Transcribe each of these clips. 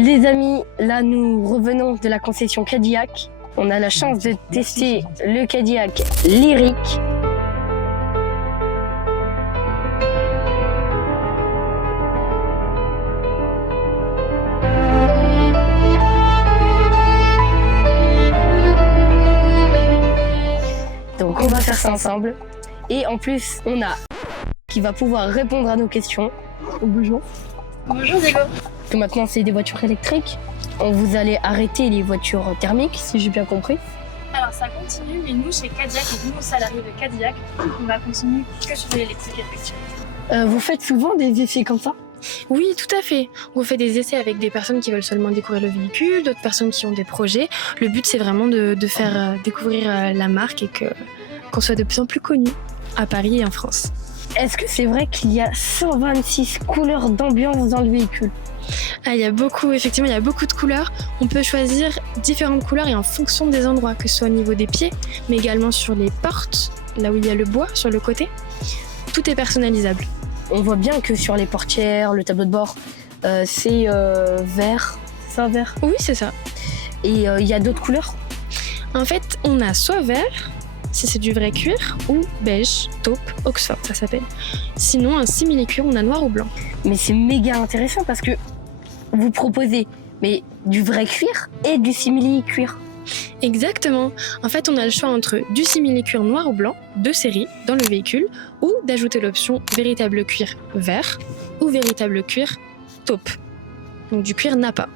Les amis, là nous revenons de la concession Cadillac. On a la chance de tester le Cadillac Lyriq. Donc on va faire ça ensemble. Et en plus, on a qui va pouvoir répondre à nos questions. Bonjour. Bonjour Diego. Que maintenant c'est des voitures électriques. Vous allez arrêter les voitures thermiques, si j'ai bien compris. Alors ça continue, mais nous chez Cadillac et nous salariés de Cadillac, on va continuer que sur l'électrique effectivement. Vous faites souvent des essais comme ça? Oui, tout à fait. On fait des essais avec des personnes qui veulent seulement découvrir le véhicule, d'autres personnes qui ont des projets. Le but c'est vraiment de faire découvrir la marque et qu'on soit de plus en plus connu à Paris et en France. Est-ce que c'est vrai qu'il y a 126 couleurs d'ambiance dans le véhicule? Il y a beaucoup de couleurs. On peut choisir différentes couleurs et en fonction des endroits, que ce soit au niveau des pieds, mais également sur les portes, là où il y a le bois, sur le côté. Tout est personnalisable. On voit bien que sur les portières, le tableau de bord, c'est vert. C'est un vert? Oui, c'est ça. Et il y a d'autres couleurs? En fait, on a soit vert, si c'est du vrai cuir, ou beige, taupe, Oxford, ça s'appelle. Sinon, un simili-cuir, on a noir ou blanc. Mais c'est méga intéressant parce que vous proposez du vrai cuir et du simili-cuir. Exactement. En fait, on a le choix entre du simili-cuir noir ou blanc, de série, dans le véhicule, ou d'ajouter l'option véritable cuir vert ou véritable cuir taupe. Donc du cuir Nappa.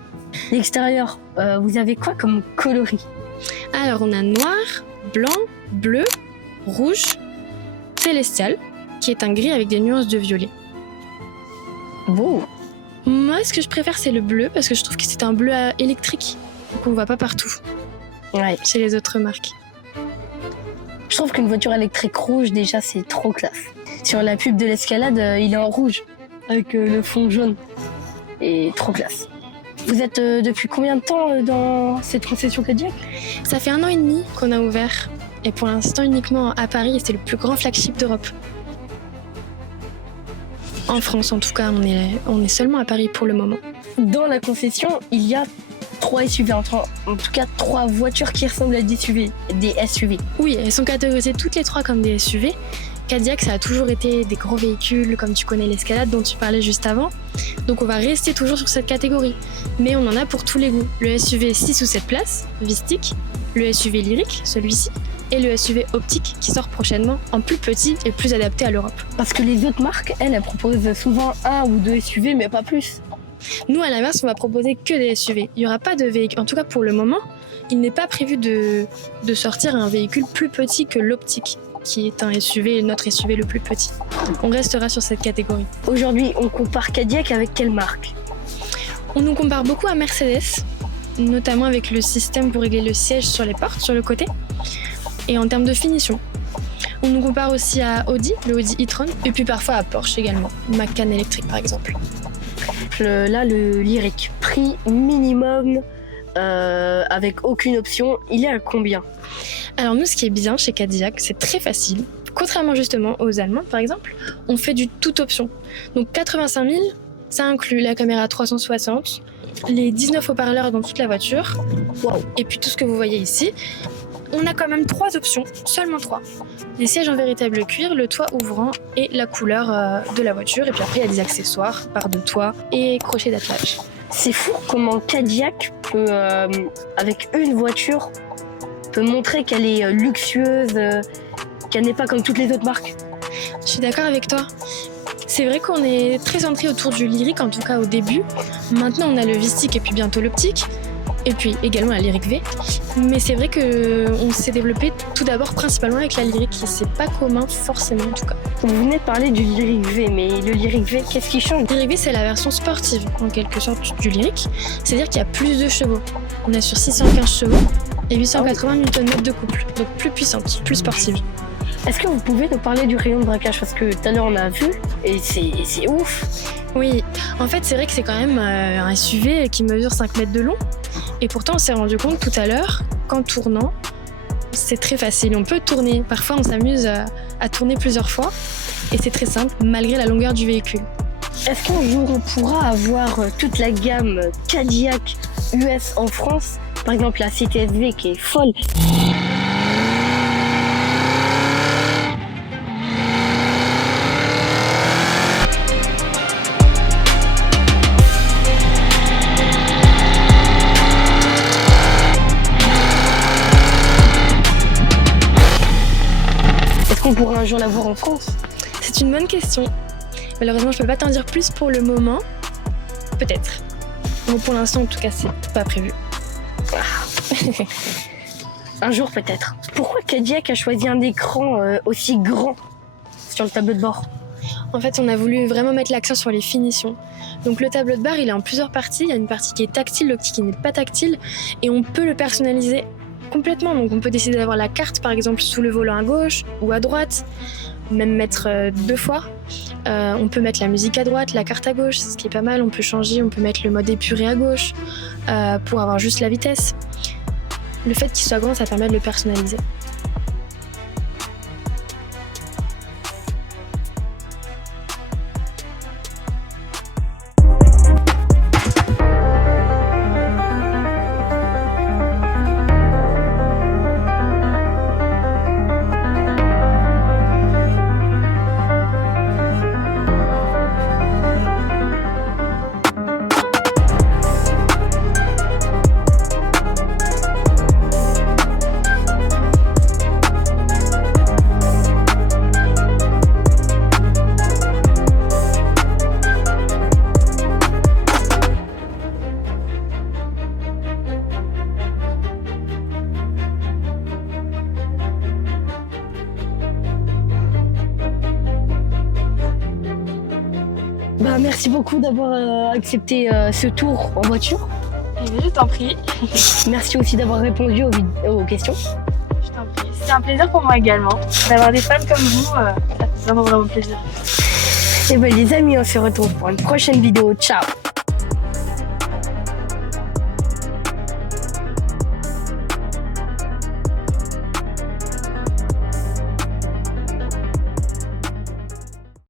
L'extérieur, vous avez quoi comme coloris? Alors, on a noir, blanc, bleu, rouge, célestial, qui est un gris avec des nuances de violet. Beau. Moi, ce que je préfère, c'est le bleu, parce que je trouve que c'est un bleu électrique, qu'on ne voit pas partout, chez les autres marques. Je trouve qu'une voiture électrique rouge, déjà, c'est trop classe. Sur la pub de l'Escalade, il est en rouge, avec le fond jaune. Et trop classe. Vous êtes depuis combien de temps dans cette concession Cadillac? Ça fait 1 an et demi qu'on a ouvert, et pour l'instant uniquement à Paris, et c'est le plus grand flagship d'Europe. En France, en tout cas, on est seulement à Paris pour le moment. Dans la concession, il y a 3 SUV, en tout cas 3 voitures qui ressemblent à des SUV. Oui, elles sont catégorisées toutes les 3 comme des SUV. Cadillac, ça a toujours été des gros véhicules, comme tu connais l'Escalade dont tu parlais juste avant. Donc on va rester toujours sur cette catégorie. Mais on en a pour tous les goûts. Le SUV 6 ou 7 places, Vistiq, le SUV Lyriq, celui-ci, et le SUV Optiq qui sort prochainement en plus petit et plus adapté à l'Europe. Parce que les autres marques, elles proposent souvent 1 ou 2 SUV, mais pas plus. Nous, à l'inverse, on va proposer que des SUV. Il n'y aura pas de véhicule. En tout cas, pour le moment, il n'est pas prévu de sortir un véhicule plus petit que l'Optiq, qui est un SUV, notre SUV le plus petit. On restera sur cette catégorie. Aujourd'hui, on compare Cadillac avec quelle marque? On nous compare beaucoup à Mercedes, notamment avec le système pour régler le siège sur les portes, sur le côté, et en termes de finition. On nous compare aussi à Audi, le Audi e-tron, et puis parfois à Porsche également, Macan électrique par exemple. Là, le Lyriq, prix minimum avec aucune option, il est à combien? Alors nous, ce qui est bien chez Cadillac, c'est très facile. Contrairement justement aux Allemands par exemple, on fait du toute option. Donc 85 000, ça inclut la caméra 360, les 19 haut-parleurs dans toute la voiture, et puis tout ce que vous voyez ici. On a quand même 3 options, seulement 3. Les sièges en véritable cuir, le toit ouvrant et la couleur de la voiture. Et puis après, il y a des accessoires, barre de toit et crochet d'attelage. C'est fou comment Cadillac peut, avec une voiture, peut montrer qu'elle est luxueuse, qu'elle n'est pas comme toutes les autres marques. Je suis d'accord avec toi. C'est vrai qu'on est très centré autour du Lyriq, en tout cas au début. Maintenant, on a le Vistiq et puis bientôt l'Optiq. Et puis également la Lyriq V. Mais c'est vrai qu'on s'est développé tout d'abord principalement avec la Lyriq, qui c'est pas commun forcément en tout cas. Vous venez de parler du Lyriq V, mais le Lyriq V, qu'est-ce qui change? Le Lyriq V, c'est la version sportive en quelque sorte du Lyriq. C'est-à-dire qu'il y a plus de chevaux. On est sur 615 chevaux et 880 Nm de couple. Donc plus puissante, plus sportive. Est-ce que vous pouvez nous parler du rayon de braquage? Parce que tout à l'heure on a vu et c'est ouf. Oui, en fait c'est vrai que c'est quand même un SUV qui mesure 5 mètres de long. Et pourtant on s'est rendu compte tout à l'heure qu'en tournant, c'est très facile. On peut tourner. Parfois on s'amuse à tourner plusieurs fois. Et c'est très simple malgré la longueur du véhicule. Est-ce qu'un jour on pourra avoir toute la gamme Cadillac US en France? Par exemple la CTS-V qui est folle. Est-ce qu'on pourra un jour la voir en France? C'est une bonne question. Malheureusement, je peux pas t'en dire plus pour le moment. Peut-être. Bon, pour l'instant, en tout cas, c'est pas prévu. Un jour peut-être. Pourquoi Cadillac a choisi un écran aussi grand sur le tableau de bord? En fait, on a voulu vraiment mettre l'accent sur les finitions. Donc le tableau de bord, il est en plusieurs parties. Il y a une partie qui est tactile, l'autre qui n'est pas tactile. Et on peut le personnaliser complètement. Donc on peut décider d'avoir la carte, par exemple, sous le volant à gauche ou à droite. Même mettre 2 fois. On peut mettre la musique à droite, la carte à gauche, ce qui est pas mal. On peut changer, on peut mettre le mode épuré à gauche pour avoir juste la vitesse. Le fait qu'il soit grand, ça permet de le personnaliser. Bah, merci beaucoup d'avoir accepté ce tour en voiture. Je t'en prie. Merci aussi d'avoir répondu aux questions. Je t'en prie. C'est un plaisir pour moi également. D'avoir des fans comme vous, ça fait vraiment plaisir. Et ben les amis, on se retrouve pour une prochaine vidéo. Ciao!